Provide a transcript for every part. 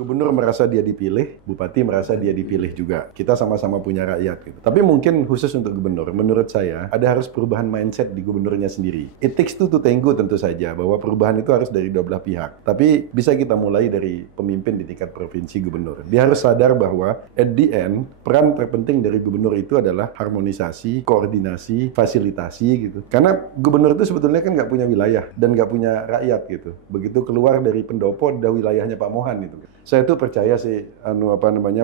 Gubernur merasa dia dipilih, bupati merasa dia dipilih juga. Kita sama-sama punya rakyat gitu. Tapi mungkin khusus untuk gubernur, menurut saya ada harus perubahan mindset di gubernurnya sendiri. It takes two to tango tentu saja, bahwa perubahan itu harus dari dua belah pihak. Tapi bisa kita mulai dari pemimpin di tingkat provinsi gubernur. Dia harus sadar bahwa at the end, peran terpenting dari gubernur itu adalah harmonisasi, koordinasi, fasilitasi gitu. Karena gubernur itu sebetulnya kan nggak punya wilayah dan nggak punya rakyat gitu. Begitu keluar dari pendopo, udah wilayahnya Pak Mohan itu. Saya tuh percaya sih,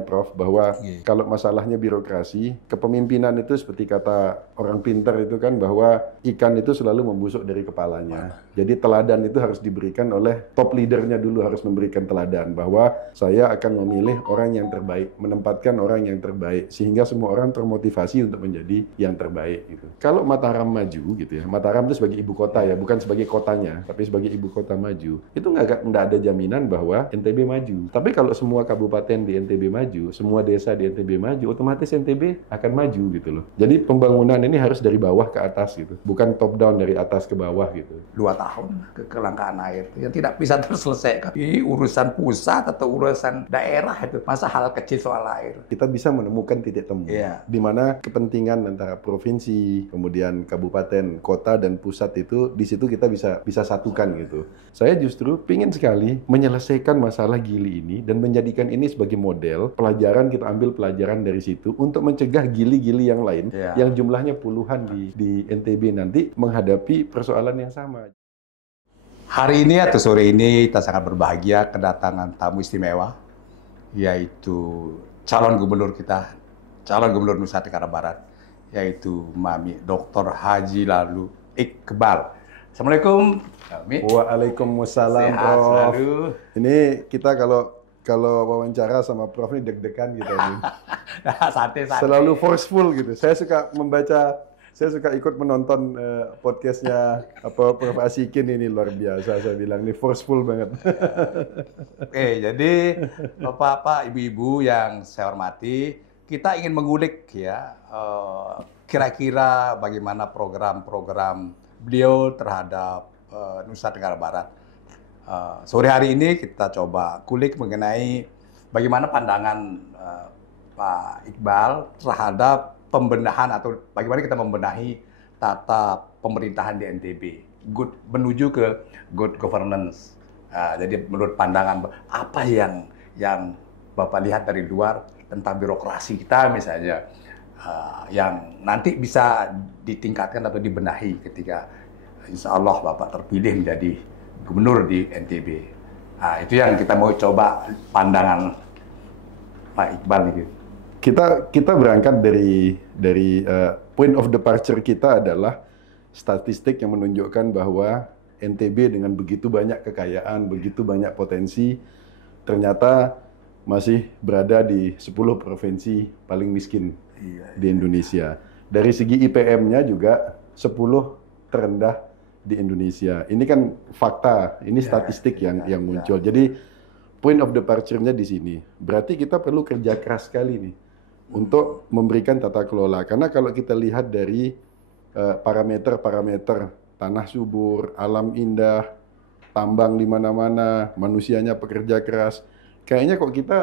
Prof, bahwa kalau masalahnya birokrasi, kepemimpinan itu seperti kata orang pintar itu kan, bahwa ikan itu selalu membusuk dari kepalanya. Jadi teladan itu harus diberikan oleh top leadernya dulu, harus memberikan teladan bahwa saya akan memilih orang yang terbaik, menempatkan orang yang terbaik, sehingga semua orang termotivasi untuk menjadi yang terbaik gitu. Kalau Mataram maju gitu ya, Mataram itu sebagai ibu kota ya, bukan sebagai kotanya, tapi sebagai ibu kota maju, itu nggak ada jaminan bahwa NTB maju. Tapi kalau semua kabupaten di NTB maju, semua desa di NTB maju, otomatis NTB akan maju gitu loh. Jadi pembangunan ini harus dari bawah ke atas gitu, bukan top down dari atas ke bawah gitu. 2 tahun kelangkaan air yang tidak bisa terselesaikan. Ini urusan pusat atau urusan daerah itu, masa hal kecil soal air. Kita bisa menemukan titik temu, di mana kepentingan antara provinsi, kemudian kabupaten, kota, dan pusat itu, di situ kita bisa satukan gitu. Saya justru pingin sekali menyelesaikan masalah Gili ini dan menjadikan ini sebagai model pelajaran, kita ambil pelajaran dari situ untuk mencegah gili-gili yang lain yang jumlahnya puluhan di NTB nanti menghadapi persoalan yang sama. Hari ini atau sore ini kita sangat berbahagia kedatangan tamu istimewa, yaitu calon gubernur kita, calon gubernur Nusa Tenggara Barat, yaitu Mami Dr. Haji Lalu Iqbal. Assalamualaikum, Mami. Waalaikumsalam, Sehat Prof. selalu. Ini kita kalau wawancara sama Prof ini deg-degan gitu ini. Santai-santai. Selalu forceful gitu. Saya suka ikut menonton podcastnya Prof Asikin, ini luar biasa. Saya bilang ini forceful banget. Oke, jadi Bapak-bapak, Ibu-ibu yang saya hormati, kita ingin mengulik ya kira-kira bagaimana program-program beliau terhadap Nusa Tenggara Barat. Sore hari ini kita coba kulik mengenai bagaimana pandangan Pak Iqbal terhadap pembenahan atau bagaimana kita membenahi tata pemerintahan di NTB menuju ke good governance. Jadi menurut pandangan apa yang Bapak lihat dari luar tentang birokrasi kita misalnya, yang nanti bisa ditingkatkan atau dibenahi ketika insya Allah Bapak terpilih menjadi gubernur di NTB. Itu yang kita mau coba pandangan Pak Iqbal ini. Kita berangkat dari point of departure kita adalah statistik yang menunjukkan bahwa NTB dengan begitu banyak kekayaan, begitu banyak potensi, ternyata masih berada di 10 provinsi paling miskin di Indonesia. Dari segi IPM-nya juga 10 terendah di Indonesia. Ini kan fakta, ini statistik yang muncul. Jadi point of departure-nya di sini. Berarti kita perlu kerja keras sekali nih untuk memberikan tata kelola. Karena kalau kita lihat dari parameter-parameter tanah subur, alam indah, tambang di mana-mana, manusianya pekerja keras, kayaknya kok kita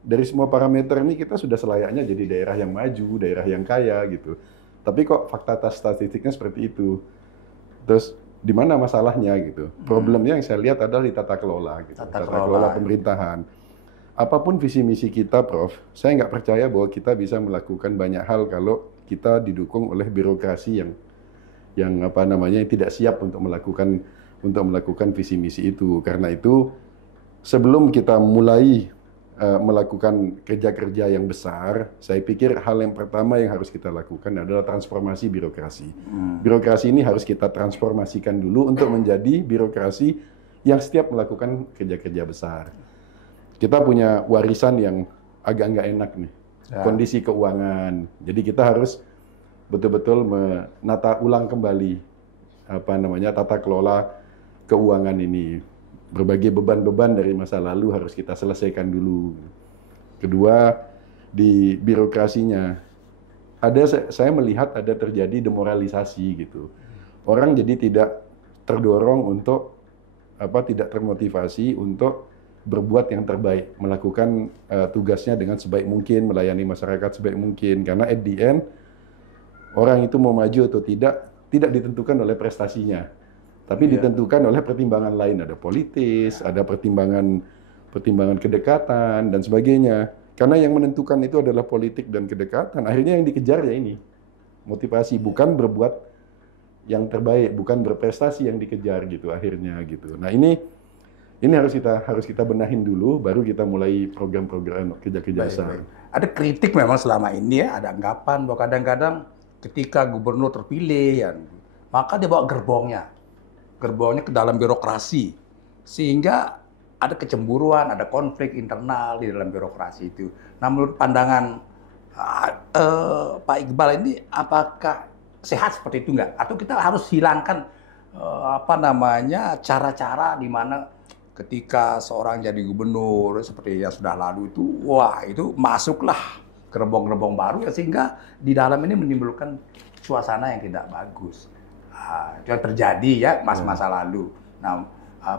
dari semua parameter ini kita sudah selayaknya jadi daerah yang maju, daerah yang kaya gitu. Tapi kok fakta statistiknya seperti itu. Terus di mana masalahnya gitu? Problemnya yang saya lihat adalah di tata kelola gitu. Tata kelola pemerintahan. Apapun visi misi kita, Prof, saya nggak percaya bahwa kita bisa melakukan banyak hal kalau kita didukung oleh birokrasi yang tidak siap untuk melakukan visi misi itu. Karena itu sebelum kita mulai melakukan kerja-kerja yang besar, saya pikir hal yang pertama yang harus kita lakukan adalah transformasi birokrasi. Birokrasi ini harus kita transformasikan dulu untuk menjadi birokrasi yang setiap melakukan kerja-kerja besar. Kita punya warisan yang agak nggak enak nih, kondisi keuangan. Jadi kita harus betul-betul menata ulang kembali tata kelola keuangan ini. Berbagai beban-beban dari masa lalu harus kita selesaikan dulu. Kedua, di birokrasinya, saya melihat ada terjadi demoralisasi gitu. Orang jadi tidak terdorong untuk tidak termotivasi untuk berbuat yang terbaik, melakukan tugasnya dengan sebaik mungkin, melayani masyarakat sebaik mungkin. Karena at the end, orang itu mau maju atau tidak ditentukan oleh prestasinya, tapi ditentukan oleh pertimbangan lain. Ada politis, ada pertimbangan kedekatan, dan sebagainya. Karena yang menentukan itu adalah politik dan kedekatan, akhirnya yang dikejar ya ini, motivasi, bukan berbuat yang terbaik, bukan berprestasi yang dikejar gitu akhirnya gitu. Nah ini harus kita benahin dulu, baru kita mulai program-program kerja-kerja besar. Ada kritik memang selama ini ya, ada anggapan bahwa kadang-kadang ketika gubernur terpilih, ya, maka dia bawa gerbongnya ke dalam birokrasi, sehingga ada kecemburuan, ada konflik internal di dalam birokrasi itu. Nah, menurut pandangan Pak Iqbal ini, apakah sehat seperti itu nggak? Atau kita harus hilangkan cara-cara di mana ketika seorang jadi gubernur seperti yang sudah lalu itu, wah itu masuklah gerbong-gerbong baru ya, sehingga di dalam ini menimbulkan suasana yang tidak bagus. Itu yang terjadi ya masa lalu. Nah,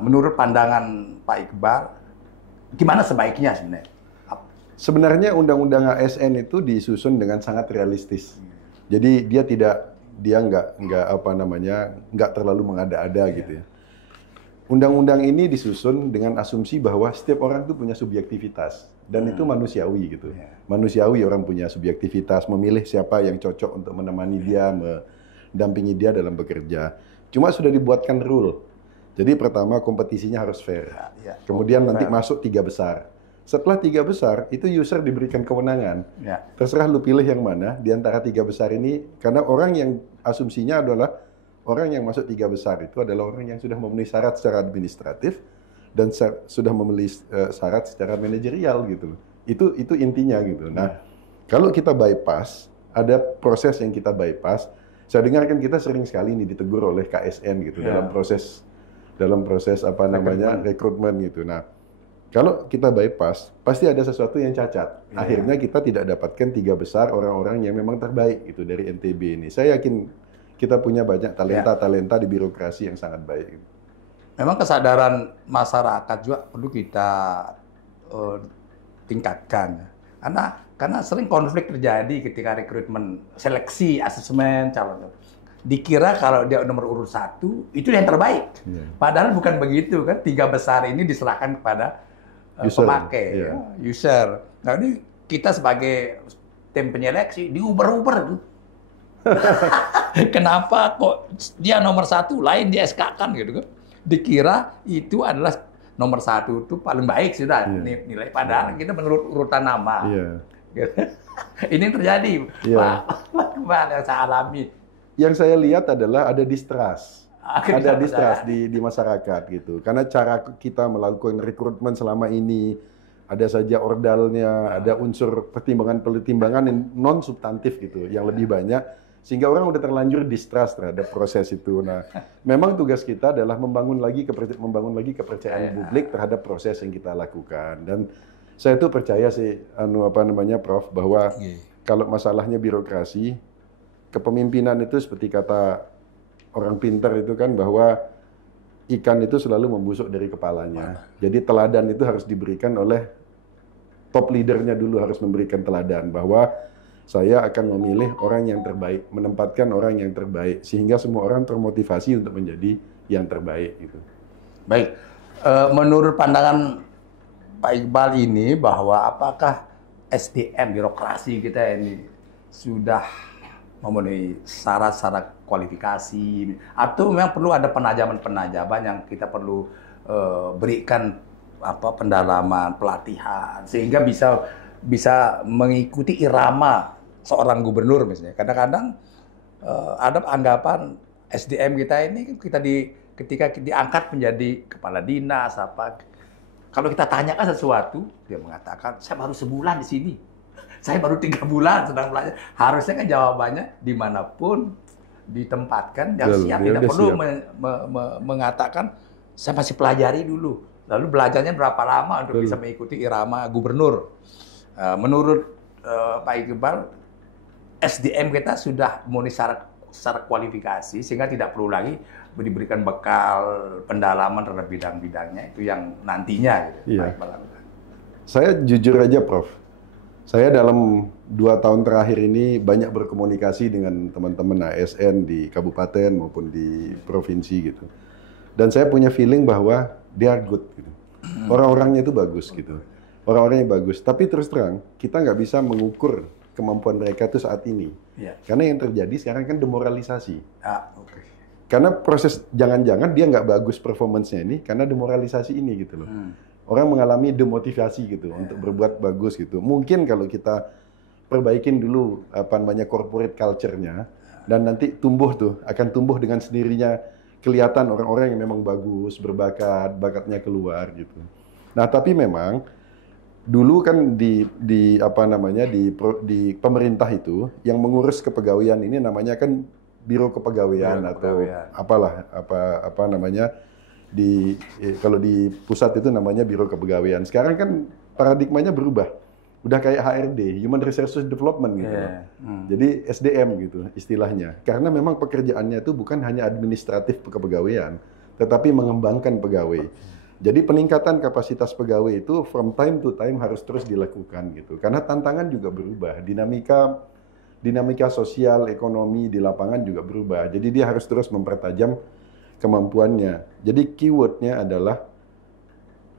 menurut pandangan Pak Iqbal, gimana sebaiknya sebenarnya? Sebenarnya undang-undang ASN itu disusun dengan sangat realistis. Jadi dia nggak terlalu mengada-ada gitu ya. Undang-undang ini disusun dengan asumsi bahwa setiap orang itu punya subjektivitas dan itu manusiawi gitu. Manusiawi orang punya subjektivitas, memilih siapa yang cocok untuk menemani dia, mendampingi dia dalam bekerja. Cuma sudah dibuatkan rule. Jadi pertama kompetisinya harus fair. Kemudian nanti masuk 3 besar. Setelah 3 besar itu user diberikan kewenangan. Terserah lu pilih yang mana di antara 3 besar ini, karena orang yang asumsinya adalah orang yang masuk 3 besar itu adalah orang yang sudah memenuhi syarat secara administratif dan sudah memenuhi syarat secara manajerial gitu. Itu intinya gitu. Nah, kalau kita bypass, ada proses yang kita bypass. Saya dengar kan kita sering sekali nih ditegur oleh KSN gitu dalam proses rekrutmen gitu. Nah, kalau kita bypass, pasti ada sesuatu yang cacat. Akhirnya kita tidak dapatkan 3 besar orang-orang yang memang terbaik gitu dari NTB ini. Saya yakin kita punya banyak talenta di birokrasi yang sangat baik. Memang kesadaran masyarakat juga perlu kita tingkatkan. Karena sering konflik terjadi ketika rekrutmen, seleksi, asesmen calon. Dikira kalau dia nomor urut 1, itu yang terbaik. Padahal bukan begitu kan. 3 besar ini diserahkan kepada pemakai, user. Nah ini kita sebagai tim penyeleksi diuber-uber tuh. Kenapa kok dia nomor 1, lain di SK-kan gitu kan? Dikira itu adalah nomor 1 itu paling baik sudah nilai. Padahal kita menurut urutan nama. Ini terjadi, Pak yang saya alami. Yang saya lihat adalah ada distrust. Ada distrust di masyarakat gitu. Karena cara kita melakukan rekrutmen selama ini ada saja ordalnya, ada unsur pertimbangan yang non substantif gitu, yang lebih banyak, sehingga orang udah terlanjur distrust terhadap proses itu. Nah, memang tugas kita adalah membangun lagi kepercayaan publik terhadap proses yang kita lakukan. Dan saya tuh percaya sih, Prof, bahwa kalau masalahnya birokrasi, kepemimpinan itu seperti kata orang pintar itu kan, bahwa ikan itu selalu membusuk dari kepalanya. Jadi teladan itu harus diberikan oleh top leadernya dulu, harus memberikan teladan bahwa saya akan memilih orang yang terbaik, menempatkan orang yang terbaik, sehingga semua orang termotivasi untuk menjadi yang terbaik. Gitu. Baik, menurut pandangan Pak Iqbal ini, bahwa apakah SDM birokrasi kita ini sudah memenuhi syarat-syarat kualifikasi, atau memang perlu ada penajaman-penajaman yang kita perlu berikan pendalaman, pelatihan, sehingga bisa mengikuti irama seorang gubernur misalnya. Kadang-kadang ada anggapan SDM kita ini ketika diangkat menjadi kepala dinas kalau kita tanyakan sesuatu, dia mengatakan saya baru sebulan di sini, saya baru 3 bulan sedang belajar. Harusnya kan jawabannya dimanapun ditempatkan yang siap, tidak perlu mengatakan saya masih pelajari dulu. Lalu belajarnya berapa lama untuk bisa mengikuti irama gubernur. Menurut Pak Iqbal, SDM kita sudah memenuhi syarat kualifikasi, sehingga tidak perlu lagi diberikan bekal pendalaman terhadap bidang-bidangnya itu yang nantinya gitu, Iya. Pak Iqbal lakukan. Saya jujur aja, Prof. Saya dalam 2 tahun terakhir ini banyak berkomunikasi dengan teman-teman ASN di kabupaten maupun di provinsi gitu. Dan saya punya feeling bahwa they are good gitu. Orang-orangnya itu bagus gitu. Orang-orangnya bagus. Tapi terus terang, kita nggak bisa mengukur kemampuan mereka itu saat ini. Iya. Karena yang terjadi sekarang kan demoralisasi. Oke. Karena proses jangan-jangan dia nggak bagus performance-nya ini karena demoralisasi ini gitu loh. Orang mengalami demotivasi gitu untuk berbuat bagus gitu. Mungkin kalau kita perbaikin dulu apa namanya corporate culture-nya dan nanti akan tumbuh dengan sendirinya, kelihatan orang-orang yang memang bagus, berbakat, bakatnya keluar gitu. Nah, tapi memang dulu kan di apa namanya di pemerintah itu yang mengurus kepegawaian ini namanya kan Biro Kepegawaian atau apalah apa namanya kalau di pusat itu namanya Biro Kepegawaian. Sekarang kan paradigmanya berubah. Udah kayak HRD, Human Resources Development gitu. Jadi SDM gitu istilahnya. Karena memang pekerjaannya itu bukan hanya administratif kepegawaian, tetapi mengembangkan pegawai. Jadi peningkatan kapasitas pegawai itu from time to time harus terus dilakukan gitu. Karena tantangan juga berubah, dinamika sosial, ekonomi di lapangan juga berubah. Jadi dia harus terus mempertajam kemampuannya. Jadi keywordnya adalah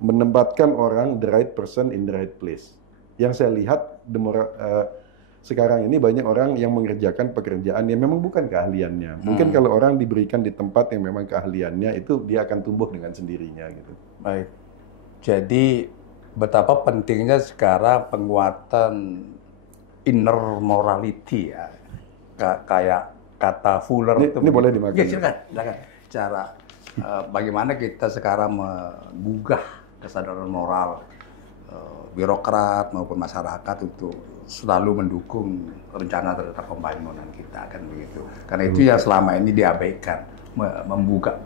menempatkan orang the right person in the right place. Yang saya lihat sekarang ini banyak orang yang mengerjakan pekerjaan yang memang bukan keahliannya. Mungkin kalau orang diberikan di tempat yang memang keahliannya itu dia akan tumbuh dengan sendirinya gitu. Baik. Jadi betapa pentingnya sekarang penguatan inner morality ya. Kayak kata Fuller itu. Ini boleh dimakan. Ya, silakan. Cara bagaimana kita sekarang menggugah kesadaran moral birokrat maupun masyarakat untuk selalu mendukung rencana terhadap pembangunan kita kan begitu. Karena itu yang selama ini diabaikan,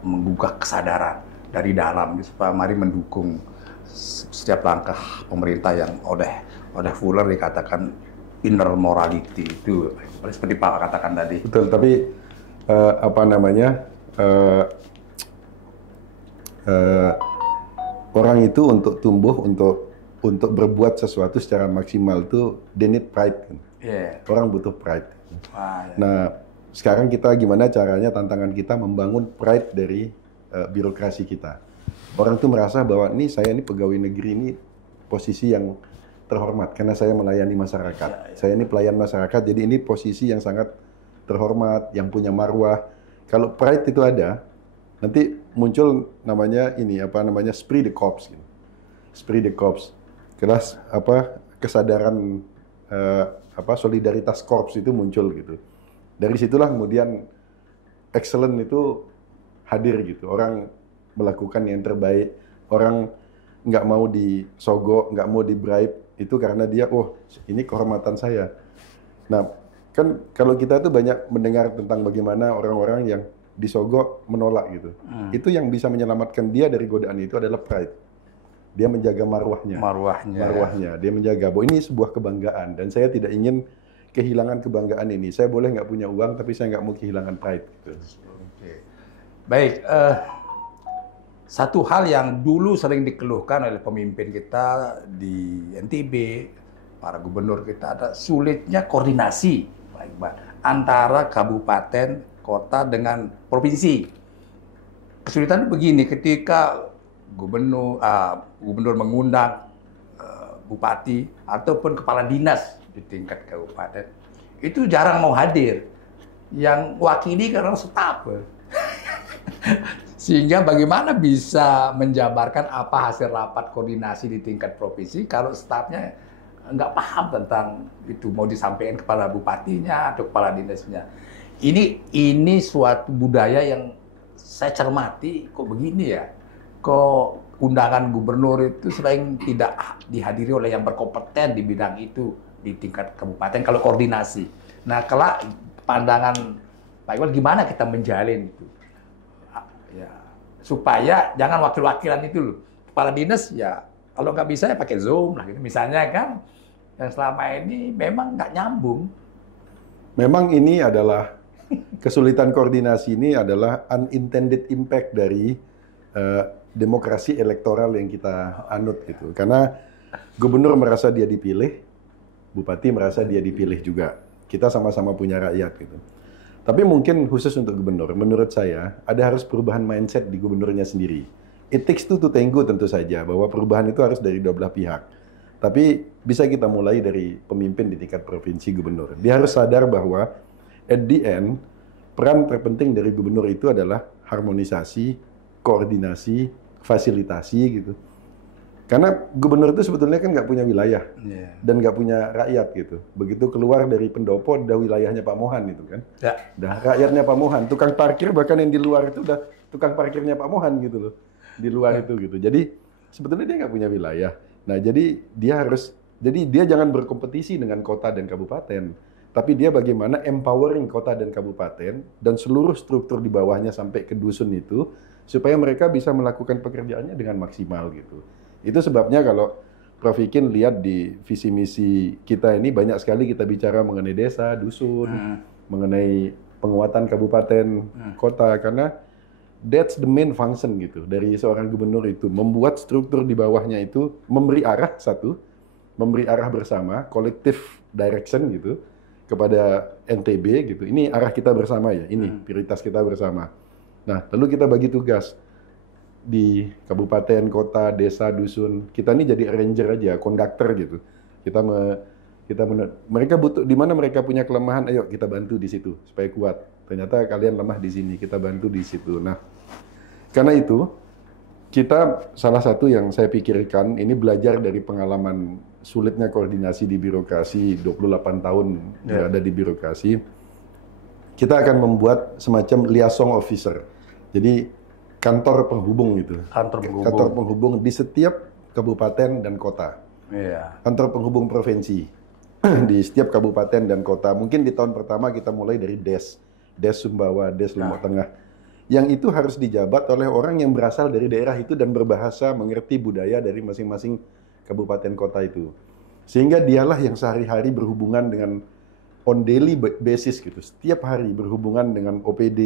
menggugah kesadaran dari dalam supaya mari mendukung setiap langkah pemerintah yang oleh Fuller dikatakan inner morality itu seperti Pak katakan tadi. Betul, tapi apa namanya orang itu untuk tumbuh untuk berbuat sesuatu secara maksimal itu they need pride. Orang butuh pride. Nah, sekarang kita gimana caranya tantangan kita membangun pride dari birokrasi kita. Orang tuh merasa bahwa saya ini pegawai negeri ini posisi yang terhormat karena saya melayani masyarakat. Saya ini pelayan masyarakat, jadi ini posisi yang sangat terhormat, yang punya marwah. Kalau pride itu ada, nanti muncul namanya esprit de corps. Gitu. Esprit de corps. Kelas kesadaran solidaritas korps itu muncul gitu. Dari situlah kemudian excellent itu hadir gitu. Orang melakukan yang terbaik. Orang nggak mau disogok, nggak mau di-bribe itu karena dia ini kehormatan saya. Nah, kan kalau kita tuh banyak mendengar tentang bagaimana orang-orang yang disogok menolak gitu. Itu yang bisa menyelamatkan dia dari godaan itu adalah pride. Dia menjaga marwahnya. Dia menjaga bahwa ini sebuah kebanggaan dan saya tidak ingin kehilangan kebanggaan ini. Saya boleh nggak punya uang tapi saya nggak mau kehilangan pride. Gitu. Baik, satu hal yang dulu sering dikeluhkan oleh pemimpin kita di NTB, para gubernur kita, ada sulitnya koordinasi, Pak Iqbal, antara kabupaten, kota dengan provinsi. Kesulitan begini, ketika gubernur mengundang bupati ataupun kepala dinas di tingkat kabupaten, itu jarang mau hadir. Yang wakili karena staf. Sehingga bagaimana bisa menjabarkan apa hasil rapat koordinasi di tingkat provinsi kalau stafnya nggak paham tentang itu, mau disampaikan kepada bupatinya atau kepala dinasnya. Ini suatu budaya yang saya cermati, kok begini ya? Kok undangan gubernur itu sering tidak dihadiri oleh yang berkompeten di bidang itu di tingkat kabupaten kalau koordinasi. Nah, kelak pandangan Pak Iqbal gimana kita menjalin itu? Ya, supaya jangan wakil-wakilan itu loh. Kepala dinas ya kalau nggak bisa ya pakai Zoom lah gitu. Misalnya kan yang selama ini memang nggak nyambung. Memang ini adalah kesulitan koordinasi ini adalah unintended impact dari demokrasi elektoral yang kita anut gitu. Karena gubernur merasa dia dipilih, bupati merasa dia dipilih juga. Kita sama-sama punya rakyat gitu. Tapi mungkin khusus untuk gubernur, menurut saya ada harus perubahan mindset di gubernurnya sendiri. It takes two to tango tentu saja, bahwa perubahan itu harus dari dua belah pihak. Tapi bisa kita mulai dari pemimpin di tingkat provinsi gubernur. Dia harus sadar bahwa at the end, peran terpenting dari gubernur itu adalah harmonisasi, koordinasi, fasilitasi gitu. Karena gubernur itu sebetulnya kan nggak punya wilayah dan nggak punya rakyat gitu. Begitu keluar dari pendopo, udah wilayahnya Pak Mohan itu kan. Udah rakyatnya Pak Mohan. Tukang parkir bahkan yang di luar itu udah tukang parkirnya Pak Mohan gitu loh. Di luar itu gitu. Jadi sebetulnya dia nggak punya wilayah. Nah jadi dia jangan berkompetisi dengan kota dan kabupaten. Tapi dia bagaimana empowering kota dan kabupaten dan seluruh struktur di bawahnya sampai ke dusun itu supaya mereka bisa melakukan pekerjaannya dengan maksimal gitu. Itu sebabnya kalau Prof. Ikin lihat di visi misi kita ini banyak sekali kita bicara mengenai desa, dusun, mengenai penguatan kabupaten, kota, karena that's the main function gitu dari seorang gubernur itu, membuat struktur di bawahnya itu memberi arah memberi arah bersama, collective direction gitu kepada NTB gitu. Ini arah kita bersama ya, ini prioritas kita bersama. Nah, lalu kita bagi tugas di kabupaten, kota, desa, dusun. Kita ini jadi arranger aja, konduktor gitu. Mereka butuh di mana mereka punya kelemahan, ayo kita bantu di situ supaya kuat. Ternyata kalian lemah di sini, kita bantu di situ. Nah, karena itu kita salah satu yang saya pikirkan ini belajar dari pengalaman sulitnya koordinasi di birokrasi 28 tahun berada di birokrasi. Kita akan membuat semacam liaison officer. Jadi kantor penghubung itu. Kantor penghubung di setiap kabupaten dan kota. Kantor penghubung provinsi di setiap kabupaten dan kota. Mungkin di tahun pertama kita mulai dari Des Sumbawa, Des Lombok Tengah. Yang itu harus dijabat oleh orang yang berasal dari daerah itu dan berbahasa, mengerti budaya dari masing-masing kabupaten kota itu. Sehingga dialah yang sehari-hari berhubungan dengan on daily basis gitu. Setiap hari berhubungan dengan OPD,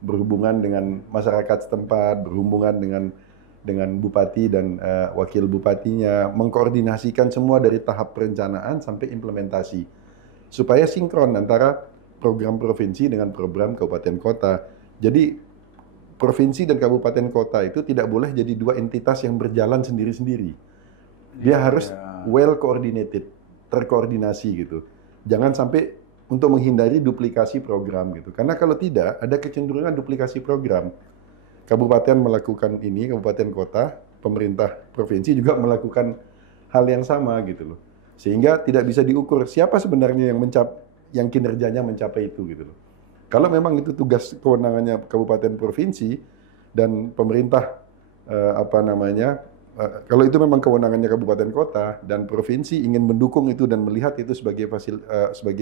berhubungan dengan masyarakat setempat, berhubungan dengan bupati dan wakil bupatinya, mengkoordinasikan semua dari tahap perencanaan sampai implementasi. Supaya sinkron antara program provinsi dengan program kabupaten kota. Jadi provinsi dan kabupaten kota itu tidak boleh jadi dua entitas yang berjalan sendiri-sendiri. Dia harus well coordinated, terkoordinasi gitu. Jangan sampai untuk menghindari duplikasi program gitu. Karena kalau tidak, ada kecenderungan duplikasi program. Kabupaten melakukan ini, kabupaten kota, pemerintah provinsi juga melakukan hal yang sama gitu loh. Sehingga tidak bisa diukur siapa sebenarnya yang kinerjanya mencapai itu gitu loh. Kalau memang itu tugas kewenangannya kabupaten provinsi dan pemerintah kalau itu memang kewenangannya kabupaten kota dan provinsi ingin mendukung itu dan melihat itu sebagai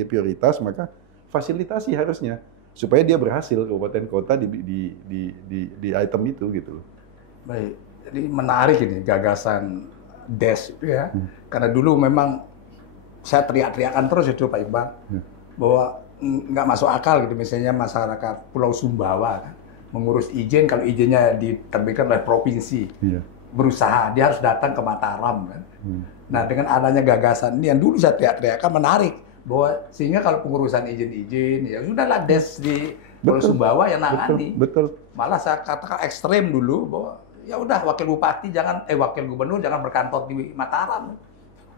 prioritas, maka fasilitasi harusnya supaya dia berhasil kabupaten kota di item itu gitu. Baik, jadi menarik ini gagasan DES itu ya, karena dulu memang saya teriak-teriakan terus itu Pak Iqbal bahwa nggak masuk akal gitu, misalnya masyarakat Pulau Sumbawa kan, mengurus izin kalau izinnya diterbitkan oleh provinsi. Berusaha, dia harus datang ke Mataram kan. Nah, dengan adanya gagasan ini yang dulu saya teriak-teriakan menarik bahwa sehingga kalau pengurusan izin-izin ya sudahlah Des di Pulau Sumbawa yang nangani. Betul. Malah saya katakan ekstrem dulu bahwa ya udah wakil gubernur jangan berkantor di Mataram.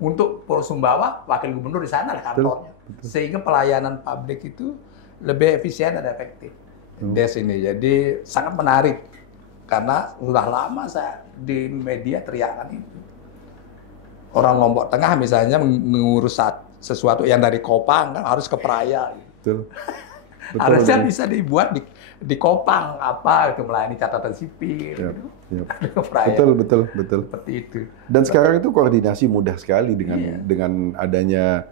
Untuk Pulau Sumbawa wakil gubernur di sana lah kantornya. Betul. Sehingga pelayanan publik itu lebih efisien dan efektif. Des ini jadi sangat menarik. Karena sudah lama saya di media teriakan itu. Orang Lombok Tengah misalnya mengurus sesuatu yang dari Kopang kan harus ke Praia. Gitu. Betul. Harusnya bisa dibuat di Kopang apa itu melayani catatan sipil. Gitu. Betul. Seperti itu. Dan sekarang itu koordinasi mudah sekali dengan adanya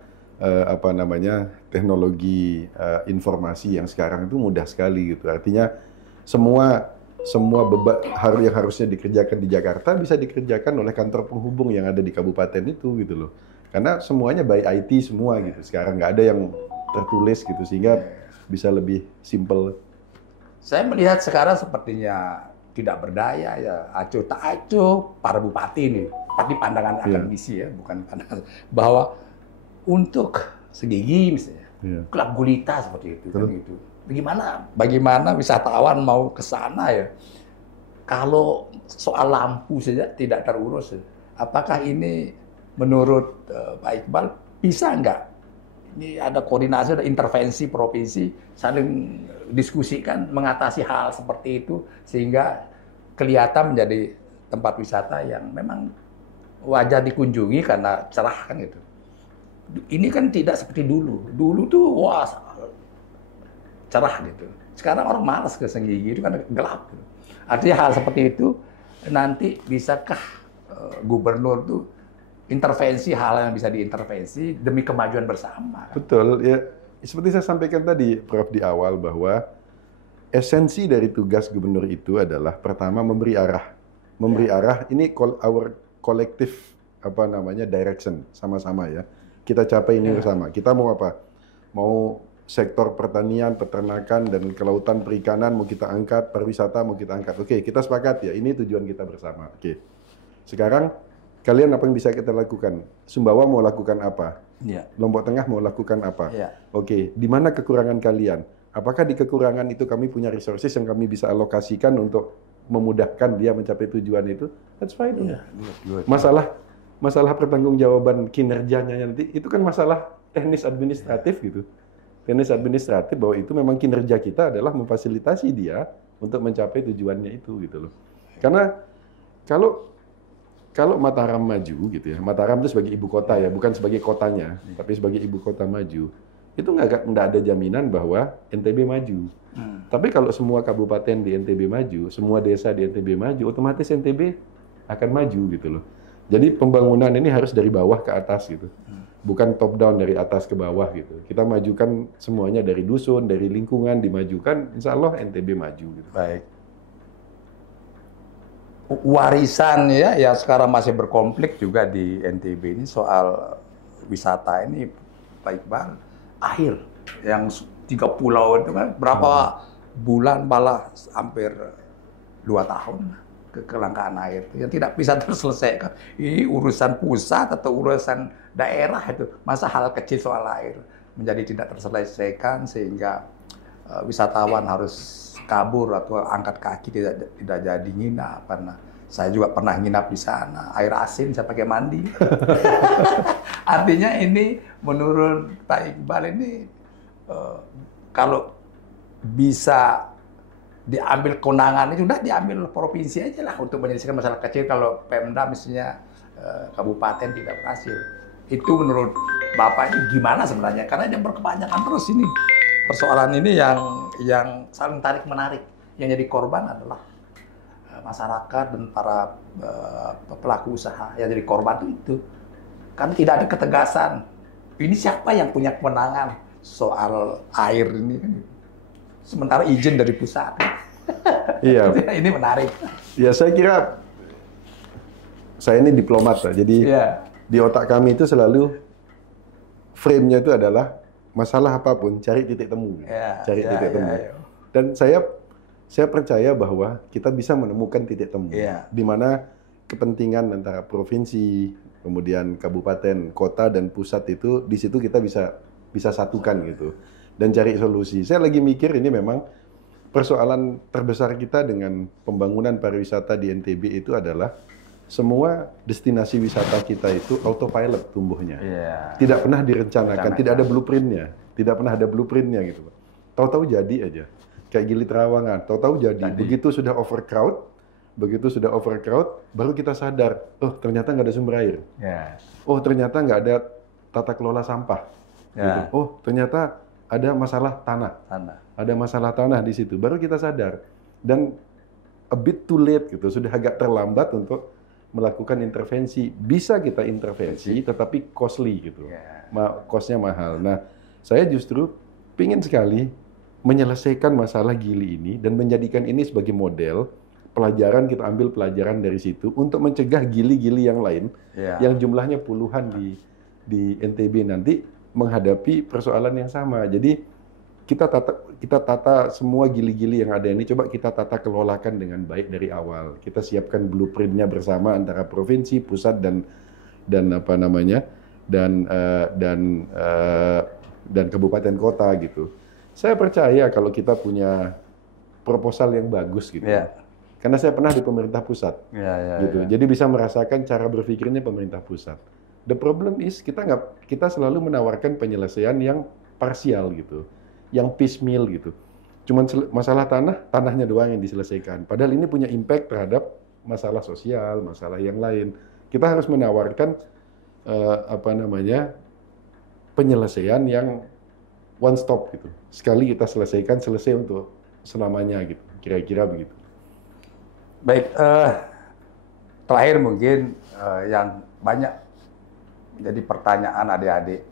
teknologi informasi yang sekarang itu mudah sekali gitu. Artinya semua beban yang harusnya dikerjakan di Jakarta bisa dikerjakan oleh kantor penghubung yang ada di kabupaten itu gitu loh. Karena semuanya by IT semua gitu. Sekarang nggak ada yang tertulis gitu sehingga bisa lebih simple? Saya melihat sekarang sepertinya tidak berdaya ya, acuh tak acuh para bupati ini. Tapi pandangan akademisi ya, bukan pandangan bahwa untuk segigi misalnya, klub gulita seperti itu, kan gitu. Bagaimana wisatawan mau ke sana ya? Kalau soal lampu saja tidak terurus, apakah ini menurut Pak Iqbal bisa nggak? Ini ada koordinasi, ada intervensi provinsi, saling diskusikan mengatasi hal seperti itu sehingga kelihatan menjadi tempat wisata yang memang wajar dikunjungi karena cerah kan gitu. Ini kan tidak seperti dulu. Dulu tuh wah cerah gitu. Sekarang orang malas ke Senggigi itu kan gelap. Gitu. Artinya hal seperti itu nanti bisakah gubernur tuh intervensi hal yang bisa diintervensi demi kemajuan bersama. Kan? Betul, ya seperti saya sampaikan tadi, Prof, di awal bahwa esensi dari tugas gubernur itu adalah pertama memberi arah. Memberi arah, ini our collective direction sama-sama ya. Kita capai ini bersama. Kita mau apa? Mau sektor pertanian, peternakan, dan kelautan perikanan mau kita angkat, pariwisata mau kita angkat. Oke, kita sepakat ya, ini tujuan kita bersama. Oke. Sekarang kalian apa yang bisa kita lakukan? Sumbawa mau lakukan apa? Lombok Tengah mau lakukan apa? Oke, di mana kekurangan kalian? Apakah di kekurangan itu kami punya resources yang kami bisa alokasikan untuk memudahkan dia mencapai tujuan itu? That's fine. Masalah pertanggungjawaban kinerjanya nanti itu kan masalah teknis administratif gitu. Teknis administratif bahwa itu memang kinerja kita adalah memfasilitasi dia untuk mencapai tujuannya itu gitu loh. Karena kalau Mataram maju gitu ya, Mataram itu sebagai ibu kota ya, bukan sebagai kotanya, tapi sebagai ibu kota maju, itu nggak ada jaminan bahwa NTB maju. Tapi kalau semua kabupaten di NTB maju, semua desa di NTB maju, otomatis NTB akan maju gitu loh. Jadi pembangunan ini harus dari bawah ke atas gitu, bukan top down dari atas ke bawah gitu. Kita majukan semuanya dari dusun, dari lingkungan dimajukan, insya Allah NTB maju gitu. Baik. Warisan ya yang sekarang masih berkonflik juga di NTB ini soal wisata ini, Pak Iqbal, air yang 3 pulau itu kan berapa bulan malah hampir 2 tahun kelangkaan air yang tidak bisa terselesaikan. Ini urusan pusat atau urusan daerah itu, masa hal kecil soal air menjadi tidak terselesaikan sehingga wisatawan harus kabur atau angkat kaki tidak jadi nginap karena saya juga pernah nginap di sana, air asin saya pakai mandi. Artinya ini menurut Pak Iqbal ini kalau bisa diambil kewenangan itu sudah diambil provinsi aja lah untuk menyelesaikan masalah kecil kalau Pemda misalnya kabupaten tidak berhasil. Itu menurut Bapak ini gimana sebenarnya? Karena dia berkepanjangan terus ini. Persoalan ini yang saling tarik menarik. Yang jadi korban adalah masyarakat dan para pelaku usaha. Yang jadi korban itu. Kan tidak ada ketegasan. Ini siapa yang punya kewenangan soal air ini? Sementara izin dari pusat. Iya. Ini menarik. Ya saya kira saya ini diplomat lah. Jadi di otak kami itu selalu frame-nya itu adalah masalah apapun, cari titik temu. Cari titik temu. Dan saya percaya bahwa kita bisa menemukan titik temu. Di mana kepentingan antara provinsi, kemudian kabupaten, kota, dan pusat itu, di situ kita bisa satukan gitu. Dan cari solusi. Saya lagi mikir ini memang persoalan terbesar kita dengan pembangunan pariwisata di NTB itu adalah semua destinasi wisata kita itu autopilot tumbuhnya. Tidak pernah direncanakan, tidak ada blueprint-nya. Tidak pernah ada blueprint-nya gitu. Tahu-tahu jadi aja. Kayak Gili Trawangan, tahu-tahu jadi. Begitu sudah overcrowd, baru kita sadar, oh ternyata nggak ada sumber air. Oh ternyata nggak ada tata kelola sampah. Gitu. Oh ternyata ada masalah tanah. Ada masalah tanah di situ. Baru kita sadar. Dan a bit too late gitu. Sudah agak terlambat untuk melakukan intervensi. Bisa kita intervensi, tetapi costly gitu. Cost-nya mahal. Nah, saya justru pingin sekali menyelesaikan masalah Gili ini dan menjadikan ini sebagai model pelajaran, kita ambil pelajaran dari situ untuk mencegah gili-gili yang lain yang jumlahnya puluhan di NTB nanti menghadapi persoalan yang sama. Jadi kita tata semua gili-gili yang ada ini, coba kita tata kelolakan dengan baik dari awal. Kita siapkan blueprintnya bersama antara provinsi, pusat dan apa namanya dan kabupaten kota gitu. Saya percaya kalau kita punya proposal yang bagus gitu. Ya. Karena saya pernah di pemerintah pusat, gitu. Jadi bisa merasakan cara berpikirnya pemerintah pusat. The problem is kita selalu menawarkan penyelesaian yang parsial gitu, yang piecemeal gitu. Cuman masalah tanahnya doang yang diselesaikan. Padahal ini punya impact terhadap masalah sosial, masalah yang lain. Kita harus menawarkan penyelesaian yang one stop gitu. Sekali kita selesaikan, selesai untuk selamanya gitu. Kira-kira begitu. Baik, terakhir mungkin yang banyak jadi pertanyaan adik-adik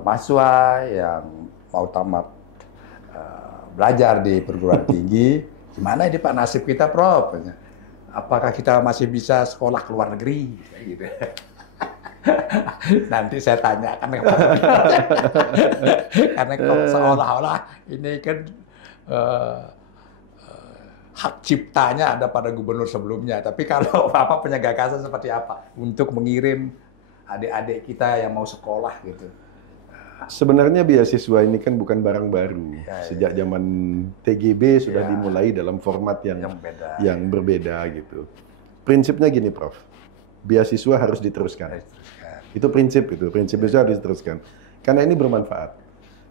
mahasiswa yang mau tamat belajar di perguruan tinggi, gimana ini Pak nasib kita, Prof? Apakah kita masih bisa sekolah ke luar negeri? Gitu. Nanti saya tanyakan karena seolah-olah ini kan hak ciptanya ada pada gubernur sebelumnya. Tapi kalau Bapak punya gagasan seperti apa untuk mengirim adik-adik kita yang mau sekolah gitu? Sebenarnya beasiswa ini kan bukan barang baru. Sejak zaman TGB sudah dimulai dalam format yang berbeda gitu. Prinsipnya gini, Prof. Beasiswa harus diteruskan. Itu prinsip itu harus diteruskan. Karena ini bermanfaat.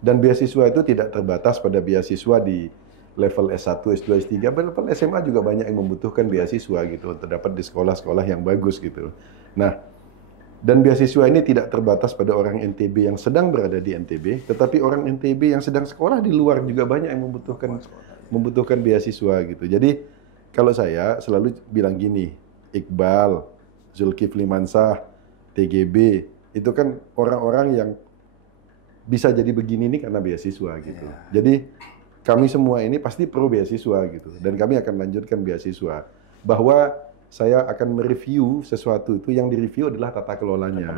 Dan beasiswa itu tidak terbatas pada beasiswa di level S1, S2, S3, level SMA juga banyak yang membutuhkan beasiswa gitu untuk dapat di sekolah-sekolah yang bagus gitu. Nah, dan beasiswa ini tidak terbatas pada orang NTB yang sedang berada di NTB, tetapi orang NTB yang sedang sekolah di luar juga banyak yang membutuhkan beasiswa gitu. Jadi kalau saya selalu bilang gini, Iqbal, Zulkifli Mansah, TGB, itu kan orang-orang yang bisa jadi begini nih karena beasiswa gitu. Jadi kami semua ini pasti pro beasiswa gitu, dan kami akan lanjutkan beasiswa. Bahwa saya akan mereview sesuatu itu, yang direview adalah tata kelolanya.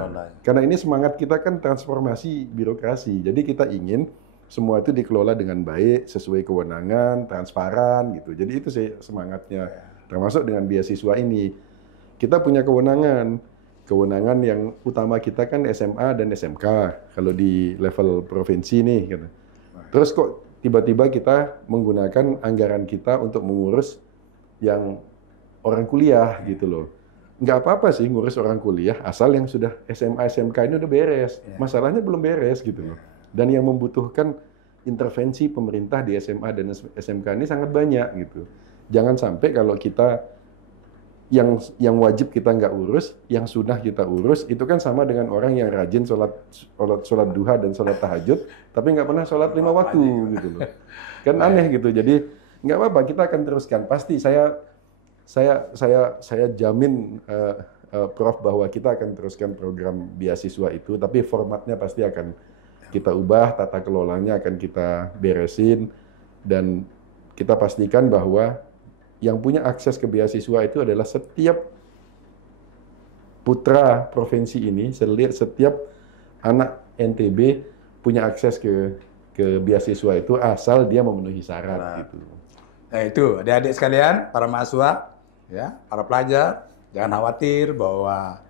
Karena ini semangat kita kan transformasi birokrasi, jadi kita ingin semua itu dikelola dengan baik, sesuai kewenangan, transparan gitu. Jadi itu semangatnya, termasuk dengan beasiswa ini. Kita punya kewenangan yang utama kita kan SMA dan SMK, kalau di level provinsi nih gitu. Terus kok tiba-tiba kita menggunakan anggaran kita untuk mengurus yang orang kuliah gitu loh. Nggak apa-apa sih ngurus orang kuliah, asal yang sudah SMA, SMK ini udah beres. Masalahnya belum beres gitu loh. Dan yang membutuhkan intervensi pemerintah di SMA dan SMK ini sangat banyak gitu. Jangan sampai kalau kita yang wajib kita nggak urus, yang sunnah kita urus, itu kan sama dengan orang yang rajin sholat duha dan sholat tahajud, tapi nggak pernah sholat 5 waktu gitu loh. Kan aneh gitu. Jadi nggak apa-apa, kita akan teruskan. Pasti saya jamin Prof bahwa kita akan teruskan program beasiswa itu, tapi formatnya pasti akan kita ubah, tata kelolanya akan kita beresin, dan kita pastikan bahwa yang punya akses ke beasiswa itu adalah setiap putra provinsi ini, setiap anak NTB punya akses ke beasiswa itu asal dia memenuhi syarat gitu. Nah itu adik-adik sekalian, para mahasiswa, ya, para pelajar, jangan khawatir bahwa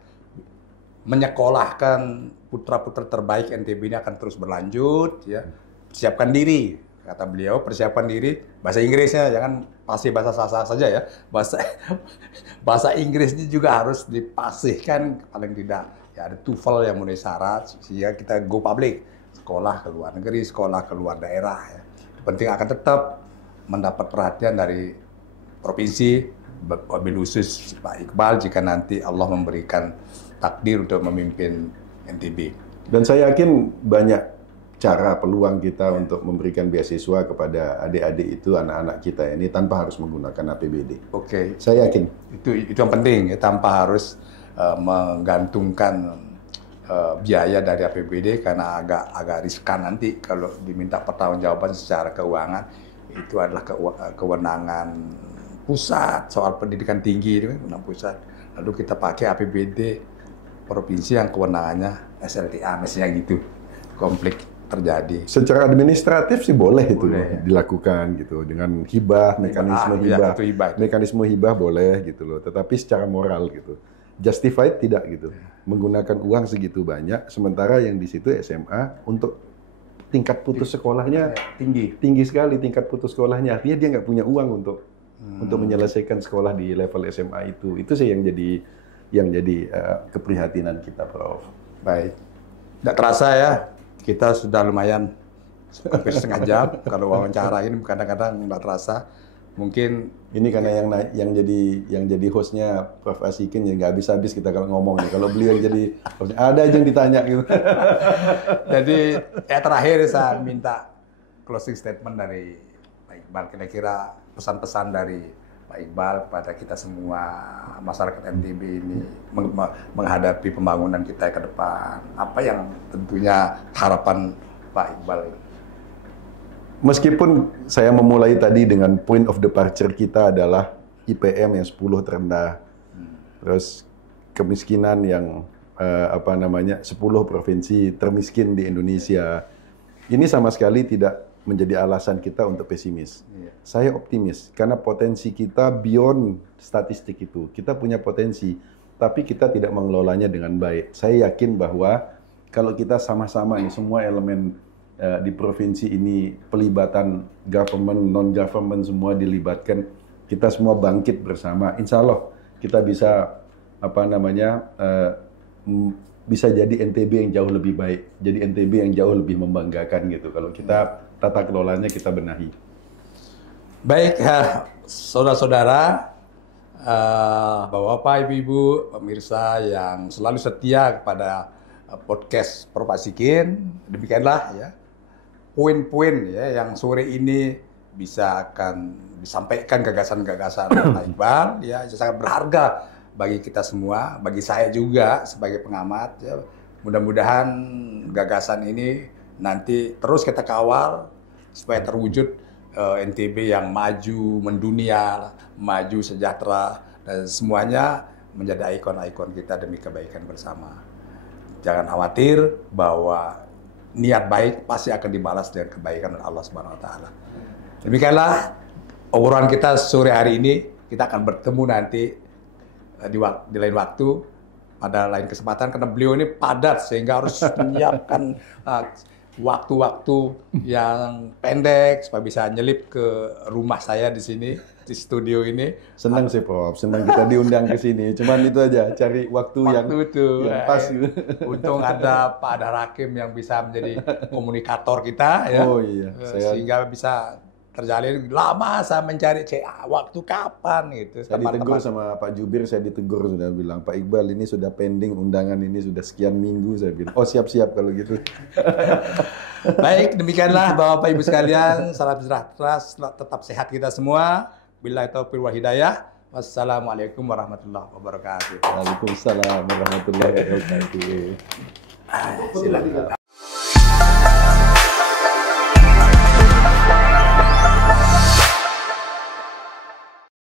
menyekolahkan putra-putra terbaik NTB ini akan terus berlanjut, ya. Persiapkan diri. Kata beliau, persiapan diri, bahasa Inggrisnya jangan pasti bahasa sasa saja ya. Bahasa Inggrisnya juga harus dipasihkan paling tidak. Ya ada TOEFL yang memenuhi syarat sehingga kita go public, sekolah ke luar negeri, sekolah ke luar daerah ya. Penting akan tetap mendapat perhatian dari provinsi, wabil khusus Pak Iqbal jika nanti Allah memberikan takdir untuk memimpin NTB. Dan saya yakin banyak cara peluang kita untuk memberikan beasiswa kepada adik-adik itu, anak-anak kita ini tanpa harus menggunakan APBD. Oke. Saya yakin. Itu yang penting ya, tanpa harus menggantungkan biaya dari APBD karena agak riskan nanti kalau diminta pertanggungjawaban secara keuangan. Itu adalah kewenangan pusat, soal pendidikan tinggi itu kan kewenangan pusat. Lalu kita pakai APBD provinsi yang kewenangannya SLTA misalnya gitu. Konflik terjadi. Secara administratif sih boleh itu Boleh. dilakukan gitu dengan hibah, mekanisme hibah, itu hibah. mekanisme hibah boleh gitu loh. Tetapi secara moral gitu, justified tidak gitu. Menggunakan uang segitu banyak, sementara yang di situ SMA untuk tingkat putus sekolahnya tinggi sekali tingkat putus sekolahnya. Artinya dia nggak punya uang untuk menyelesaikan sekolah di level SMA itu. Itu sih yang jadi keprihatinan kita, Prof. Baik. Tidak terasa ya, kita sudah lumayan hampir setengah jam. Kalau wawancara ini kadang-kadang nggak terasa. Mungkin ini karena yang jadi hostnya Prof. Asikin ya nggak habis-habis kita kalau ngomong nih. Kalau beliau yang jadi hostnya, ada aja yang ditanya gitu. Jadi terakhir saya minta closing statement dari Pak Iqbal. Kira-kira pesan-pesan dari Pak Iqbal kepada kita semua masyarakat NTB ini menghadapi pembangunan kita ke depan. Apa yang tentunya harapan Pak Iqbal? Meskipun saya memulai tadi dengan point of departure kita adalah IPM yang 10 terendah, terus kemiskinan yang 10 provinsi termiskin di Indonesia. Ini sama sekali tidak menjadi alasan kita untuk pesimis. Saya optimis karena potensi kita beyond statistik itu. Kita punya potensi, tapi kita tidak mengelolanya dengan baik. Saya yakin bahwa kalau kita sama-sama nih semua elemen di provinsi ini, pelibatan government, non-government semua dilibatkan, kita semua bangkit bersama. Insya Allah kita bisa bisa jadi NTB yang jauh lebih baik, jadi NTB yang jauh lebih membanggakan gitu. Kalau kita tata kelolanya kita benahi. Baik, saudara-saudara, Bapak-bapak, ibu-ibu, pemirsa yang selalu setia kepada podcast Prof. Asikin, demikianlah ya poin-poin ya yang sore ini bisa akan disampaikan gagasan-gagasan Pak Iqbal ya, sangat berharga bagi kita semua, bagi saya juga sebagai pengamat ya. Mudah-mudahan gagasan ini nanti terus kita kawal supaya terwujud NTB yang maju mendunia, maju sejahtera, dan semuanya menjadi ikon-ikon kita demi kebaikan bersama. Jangan khawatir bahwa niat baik pasti akan dibalas dengan kebaikan dari Allah Subhanahu wa taala. Demikianlah obrolan kita sore hari ini. Kita akan bertemu nanti di lain waktu pada lain kesempatan karena beliau ini padat sehingga harus menyiapkan waktu-waktu yang pendek supaya bisa nyelip ke rumah saya di sini, di studio ini. Senang sih Prof, senang kita diundang ke sini. Cuman itu aja, cari waktu yang pas. Untung ada Pak Adar Hakim yang bisa menjadi komunikator kita ya. Oh iya, sehingga bisa terjalin. Lama saya mencari waktu kapan gitu. Saya ditegur sama Pak Jubir, saya ditegur sudah bilang, Pak Iqbal ini sudah pending undangan ini sudah sekian minggu, saya bilang. Oh siap-siap kalau gitu. Baik, demikianlah Bapak Ibu sekalian, salam sejahtera, tetap sehat kita semua. Billahi taufiq wal hidayah. Wassalamualaikum warahmatullahi wabarakatuh. Waalaikumsalam warahmatullahi wabarakatuh. Silakan.